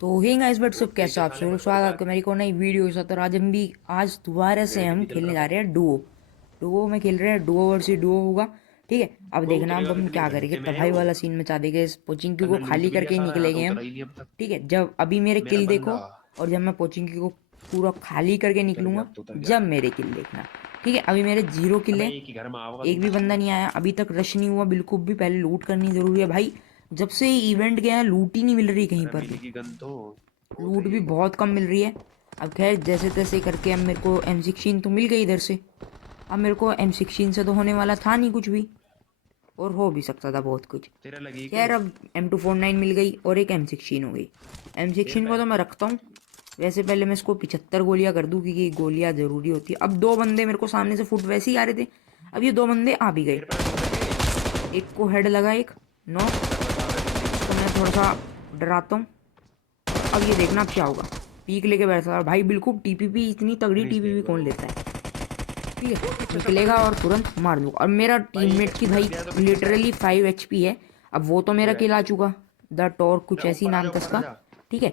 तो hey guys but सब कैसे आप सब लोग स्वागत है आपका मेरी को नई वीडियो के साथ। और आज दोबारा से हम खेलने जा रहे हैं डुओ। डुओ में खेल रहे हैं, डुओ वर्सेस डुओ होगा। ठीक है, अब देखना अब हम क्या करेंगे, तबाही वाला सीन मचा देंगे। इस पोचिंकी को खाली करके ही निकलेंगे हम। ठीक है, जब अभी मेरे किल देखो, और जब मैं पोचिंकी को पूरा खाली करके निकलूंगा जब मेरे किल देखना। ठीक है, अभी मेरे 0 किल है, एक भी बंदा नहीं आया अभी तक, रश नहीं हुआ बिल्कुल भी। पहले लूट करनी जरूरी है भाई, जब से इवेंट गया है लूट ही नहीं मिल रही कहीं पर भी। लूट भी बहुत कम मिल रही है। अब खैर जैसे तैसे करके अब मेरे को M16 तो मिल गई इधर से। अब मेरे को M16 से तो होने वाला था नहीं कुछ भी, और हो भी सकता था बहुत कुछ। खैर अब M249 मिल गई और एक M16 हो गई। M16 को तो मैं रखता हूँ। वैसे पहले मैं इसको 75 गोलियां कर दूँ, क्योंकि गोलियां ज़रूरी होती है। अब 2 बंदे मेरे को सामने से फुट वैसे ही आ रहे थे, अब ये 2 बंदे आ भी गए। एक को हेड लगा, एक नो, तो मैं थोड़ा सा डराता हूँ। अब ये देखना अब क्या होगा। पीक लेके बैठा था भाई, बिल्कुल टीपीपी, इतनी तगड़ी टीपीपी कौन लेता है। ठीक है, निकलेगा और तुरंत मार दूंगा। और मेरा टीममेट की भाई लिटरली 5 HP है। अब वो तो मेरा किल आ चुका, द टॉर्क कुछ ऐसी नाम था उसका। ठीक है,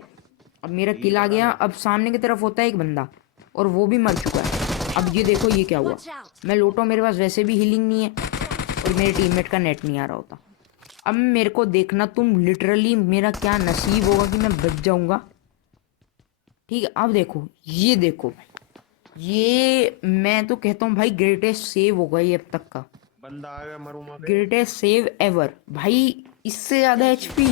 अब मेरा किल आ गया। अब सामने की तरफ होता है एक बंदा, और वो भी मर चुका है। अब ये देखो ये क्या हुआ, मैं लूटा, मेरे पास वैसे भी हीलिंग नहीं है, और मेरे टीममेट का नेट नहीं आ रहा होता। अब मेरे को देखना तुम, लिटरली मेरा क्या नसीब होगा कि मैं बच जाऊंगा। ठीक है, अब देखो, ये देखो, ये मैं तो कहता हूँ भाई ग्रेटेस्ट सेव होगा ये अब तक का, बंदा आ गया, मरू मगे। ग्रेटेस्ट सेव एवर भाई। इससे ज्यादा HP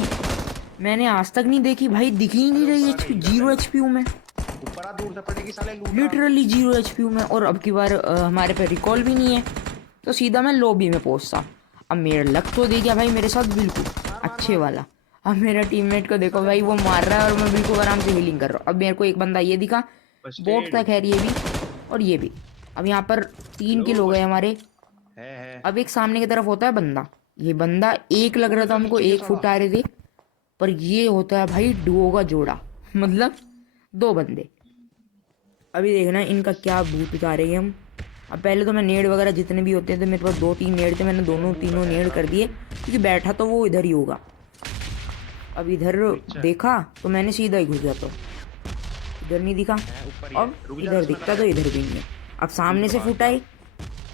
मैंने आज तक नहीं देखी भाई, दिख ही नहीं रही HP। 0 HP हूँ मैं, ऊपर आ, दूर से पड़ेगी साले, लूट रहा। लिटरली 0 HP हूँ मैं। और अब की बार हमारे पे रिकॉल भी नहीं है, तो सीधा मैं लॉबी में पहुंचता। अब मेरा लक तो दे गया भाई मेरे साथ बिल्कुल मार मार अच्छे मार वाला। अब मेरा टीममेट को देखो साले भाई, वो बहुत मार रहा है और मैं बिल्कुल आराम से हीलिंग कर रहा हूँ। अब मेरे को एक बंदा ये दिखा, बोट बस्टेड। तक है ये भी, और ये भी। अब यहाँ पर 3 किल हेलो हो गए बस हमारे। है। अब एक सामने की तरफ होता है बंदा, ये बंदा एक लग रहा कूद था जा हमको, नीचे ये 1 साला। फुट आ रहे थे, पर ये होता है भाई डुओ का जोड़ा, मतलब 2 बंदे। अभी देखना इनका क्या भूत उतारेंगे हम। अब पहले तो मैं नेड वगैरह जितने भी होते थे, मेरे पास 2-3 नेड थे, मैंने तेरे दोनों मुंह पे तीनों है नेड कर साले। दिए, क्योंकि बैठा तो वो इधर ही होगा। अब इधर नीचे देखा तो मैंने सीधा ही घुस जाता, इधर नहीं दिखा। है, ऊपर ही है, अब रुक जा, इधर इसमें दिखता तो लगाया। इधर भी नहीं है। अब कूद सामने के से भाग फुट जा। आए,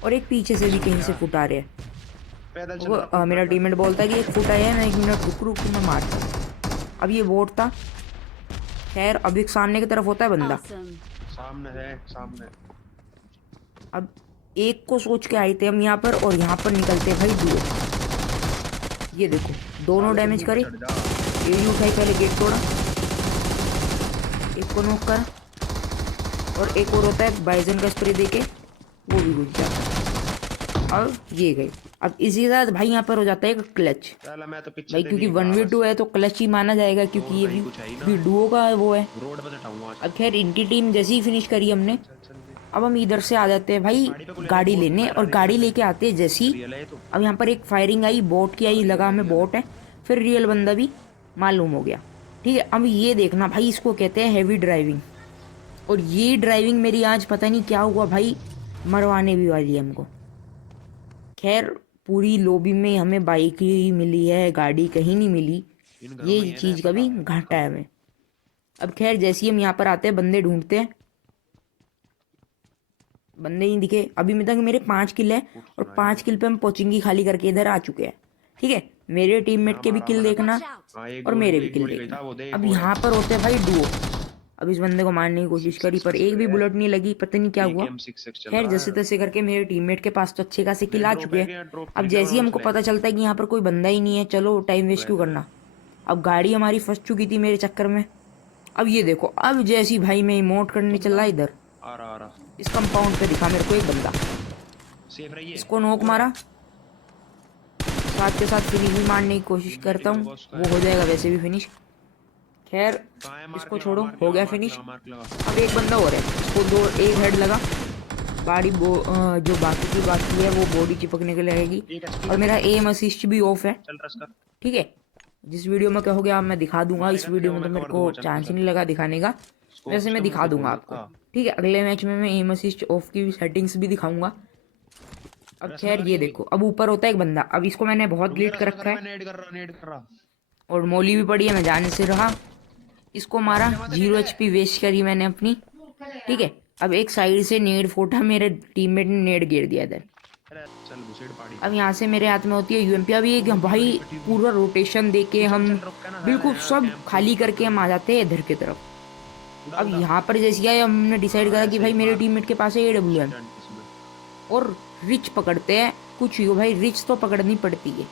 और एक पीछे से भी सो कहीं से गया। फुट आ रहे हैं। पैदल चल वो रहा, कूद रहा मेरा जा। टीममेट बोलता है कि एक फुट आया है, मैं 1 मिनट रुक रुक मैं मारता हूँ। अब ये बोट था। खैर अब एक सामने की तरफ होता है बंदा। Awesome. सामने है, सामने। अब एक को सोच के आए थे हम यहाँ पर, और यहाँ पर निकलते भाई दुओ। ये देखो, दोनों साले तू डैमेज मुंह पे करे। चढ़ जा। एडी उठाई, पहले गेट तोड़ा, एक को नॉक करा, और एक और होता है बाइजन का स्प्रे देके, वो भी घुस जाता। अब ये गए। अब इसी के साथ भाई यहाँ पर हो जाता है एक क्लच साला मैं तो पीछे भाई, से क्योंकि देख रहा बस। 1v2 है तो क्लच ही माना जाएगा, क्योंकि और ये कहीं कुछ है ही ना। भी डुओ का वो है। रोड पे चढ़ाऊंगा आज। अब खैर इनकी टीम जैसी ही फिनिश करी हमने, चल चल चल दे। अब हम इधर से आ जाते हैं भाई गाड़ी पे को ले ले, गाड़ी बोट लेने, मेरा और रियल गाड़ी है। लेके आते हैं जैसी। रियल है ये तो। अब यहाँ पर एक फायरिंग आई, बोट की आई, लगा रियल है, हमें रियल है। बोट है, फिर रियल बंदा भी मालूम हो गया। ठीक है, अब ये देखना भाई, इसको कहते हैं हैवी ड्राइविंग। और ये ड्राइविंग मेरी आज पता नहीं क्या हुआ भाई, मरवाने भी वाली है हमको। खैर पूरी लॉबी में हमें बाइक ही मिली है, गाड़ी कहीं नहीं मिली, इन घरों में ही ये है ना चीज़ का साला, भी है घाटा पक्का। है हमें। अब खैर जैसे ही हम यहाँ पर आते हैं, बंदे ढूंढते हैं, बंदे नहीं दिखे। अभी में तक मेरे 5 किल है, कुछ और सुनाई 5 नहीं। किल पे हम पोचिंगी खाली करके इधर आ चुके हैं। ठीक है, मेरे टीममेट नाम के आ भी रहा किल हमारा तो। देखना, Watch out. हाँ, और मेरे भी एक किल गोली गई देखना। था, वो दे, एक अब और है। यहाँ पर होते हैं भाई डुओ। अब इस बंदे को मारने की कोशिश सिक्स करी, एक्स का पर एक भी स्प्रे है। बुलेट नहीं लगी, पता नहीं क्या हुआ। AKM 6X चल खैर रहा जैसे है। तैसे करके मेरे टीममेट के पास तो अच्छे खासे ले किल आ ड्रॉप चुके है हैं। क्या, ड्रॉप अब 3 जैसे ही हमको चले। पता चलता है कि यहाँ पर कोई बंदा ही नहीं है, चलो टाइम वेस्ट क्यों वैगन है। करना। अब गाड़ी हमारी फंस चुकी थी मेरे चक्कर में। अब ये देखो, अब जैसी भाई मैं इमोट करने चला बंदा इधर, आ रहा, आ रहा। इस कंपाउंड पे दिखा मेरे को एक बंदा, सेफ रहिए। इसको नोक और है। मारा, साथ के साथ फिनिश भी मारने की कोशिश टीममेट ही करता हूँ, होगा उसका, वो है। हो जाएगा वैसे भी फिनिश। खैर कहाँ है, मार्क इसको लगा, छोड़ो, मार्क हो लगा, गया मार्क फिनिश। लगा, मार्क लगा। अब एक बंदा और है, इसको एक हेड लगा, गाड़ी जो बाकी की बाकी है वो बॉडी चिपकने के लिए आएगी। एक एचपी और है, मेरा देख। एम असिस्ट भी ऑफ है। चल रस कर। ठीक है, जिस वीडियो में कहोगे आप मैं दिखा दूंगा, इस मारेगा तो क्या वीडियो हुआ, में तो मैं मेरे कवर को दूंगा, चल चांस ही पीछे। नहीं लगा दिखाने का। स्कोप वैसे मैं उसके मुंह दिखा पे दूंगा खोल आपको। देता। ठीक है, अगले मैच में मैं एम असिस्ट ऑफ की सेटिंग्स भी दिखाऊंगा। अब रस खैर लगा ये रही। देखो, अब ऊपर होता है एक बंदा, अब इसको मैंने बहुत रुक जा, ग्लिट रस कर ना कर, रखा है, मैं नेड कर रहा, नेड कर रहा। और मोली भी पड़ी है, मैं जाने से रहा। इसको मारा, 0 HP वेस्ट करी मैंने अपनी, ठीक है। अब एक साइड से नेड फोटा, मेरे टीममेट ने नेड गिर दिया इधर। अरे चल घुसेड़ पाड़ी। अब यहाँ से मेरे हाथ में होती है यूएमपी। अभी एक भाई पूरा रोटेशन दे के हम बिल्कुल सब खाली करके हम आ जाते हैं इधर की तरफ। अब यहाँ पर जैसे आए हमने डिसाइड करा कि भाई मेरे टीममेट के पास है AWM और रिच पकड़ते हैं। कुछ ही हो भाई, रिच तो पकड़नी पड़ती है,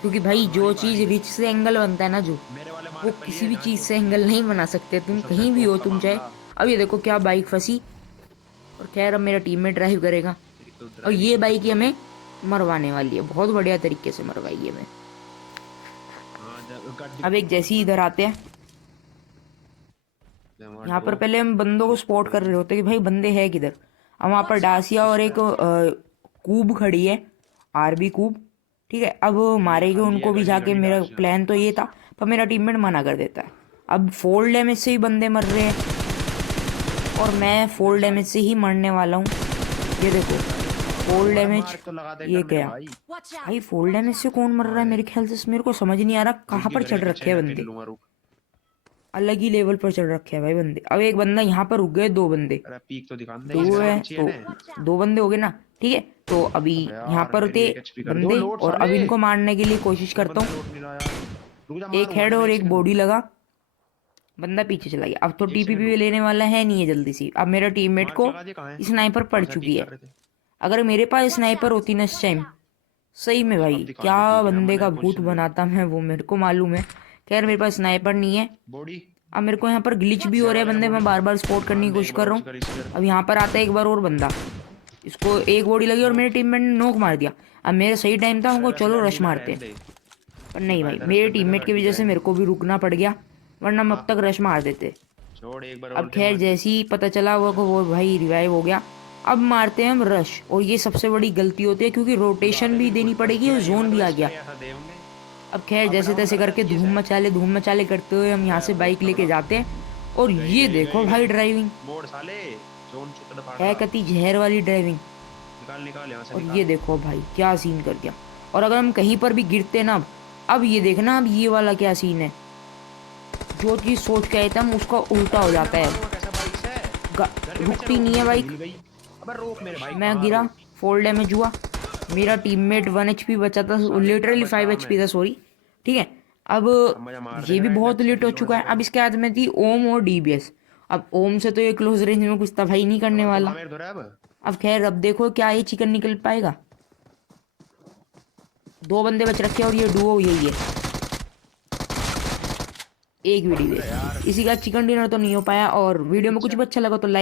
क्योंकि भाई जो चीज़ रिच से एंगल बनता है ना, जो वो किसी भी चीज़ से एंगल नहीं बना सकते। तुम कहीं भी हो, तुम चाहे। अब ये देखो क्या बाइक फंसी, और खैर अब मेरा टीममेट ड्राइव करेगा। और ये बाइक ही हमें मरवाने वाली है, बहुत बढ़िया तरीके से मरवाई है हमें। अब एक जैसे ही इधर आते हैं, यहाँ पर पहले हम बंदों को स्पॉट कर रहे होते हैं कि भाई बंदे हैं किधर। अब वहाँ पर डासिया और एक कूब खड़ी है, RB कूब, ठीक है। अब मारेंगे उनको भी जाके, मेरा प्लान तो ये था, पर मेरा टीममेट मना कर देता है। अब 4 डैमेज से ही बंदे मर रहे हैं और मैं 4 डैमेज से ही मरने वाला हूँ। ये देखो 4 डैमेज, ये क्या भाई 4 डैमेज से कौन मर रहा है? मेरे ख्याल से मेरे को समझ नहीं आ रहा कहाँ पर चढ़ रखे हैं बंदे, अलग ही लेवल पर चढ़ रखे हैं भाई बंदे। अब एक बंदा यहाँ पर रुक गए, 2 बंदे, पीक तो दिखा दे, 2 है तो 2 बंदे हो गए ना, ठीक है। तो अभी यहाँ पर होते बंदे और अब इनको मारने के लिए कोशिश करता हूँ। एक हेड और एक बॉडी लगा, बंदा पीछे चला गया। अब तो TPP लेने वाला है नहीं है जल्दी से। अब मेरा टीममेट को स्नाइपर पड़ चुकी है। अगर मेरे पास स्नाइपर होती ना इस टाइम, सही में भाई क्या बंदे का भूत बनाता मैं, वो मेरे को मालूम है। खैर मेरे पास स्नाइपर नहीं है। अब मेरे को यहाँ पर ग्लिच भी हो रहा है बंदे, मैं बार बार स्पॉट करने की कोशिश कर रहा हूँ। अब यहाँ पर आता है एक बार और बंदा, इसको एक बॉडी लगी और मेरे टीममेट ने नोक मार दिया। अब मेरा सही टाइम था, हमको चलो रश मारते हैं, पर नहीं भाई, मेरे टीममेट की वजह से मेरे को भी रुकना पड़ गया, वरना हम अब तक रश मार देते। अब खैर जैसे ही पता चला वो भाई रिवाइव हो गया। अब मारते हैं हम रश, और ये सबसे बड़ी गलती होती है क्योंकि रोटेशन भी देनी पड़ेगी और जोन भी आ गया। अब खैर जैसे तैसे करके धूम मचाले करते हुए हम यहाँ से बाइक लेके जाते हैं। और ये देखो भाई ड्राइविंग है, कति जहर वाली ड्राइविंग। और ये देखो भाई क्या सीन कर दिया। और अगर हम कहीं पर भी गिरते ना, अब ये देखना, अब ये वाला क्या सीन है, जो चीज़ सोच के आए थे हम उसका उल्टा हो जाता है। रुकती नहीं है बाइक। मैं गिरा, 4 डैमेज हुआ, मेरा टीममेट 1 HP बचा था, लिटरली 5 HP था, सॉरी, ठीक है। अब ये भी बहुत लेट हो चुका है। अब इसके हाथ में थी ओम और DBS। अब ओम से तो ये क्लोज रेंज में कुछ तबाही नहीं करने वाला। अब खैर अब देखो क्या ये चिकन निकल पाएगा। 2 बंदे बच रखे और ये डुओ यही है, एक वीडियो है। इसी का चिकन डिनर तो नहीं हो पाया। और वीडियो में कुछ भी अच्छा लगा तो लाइक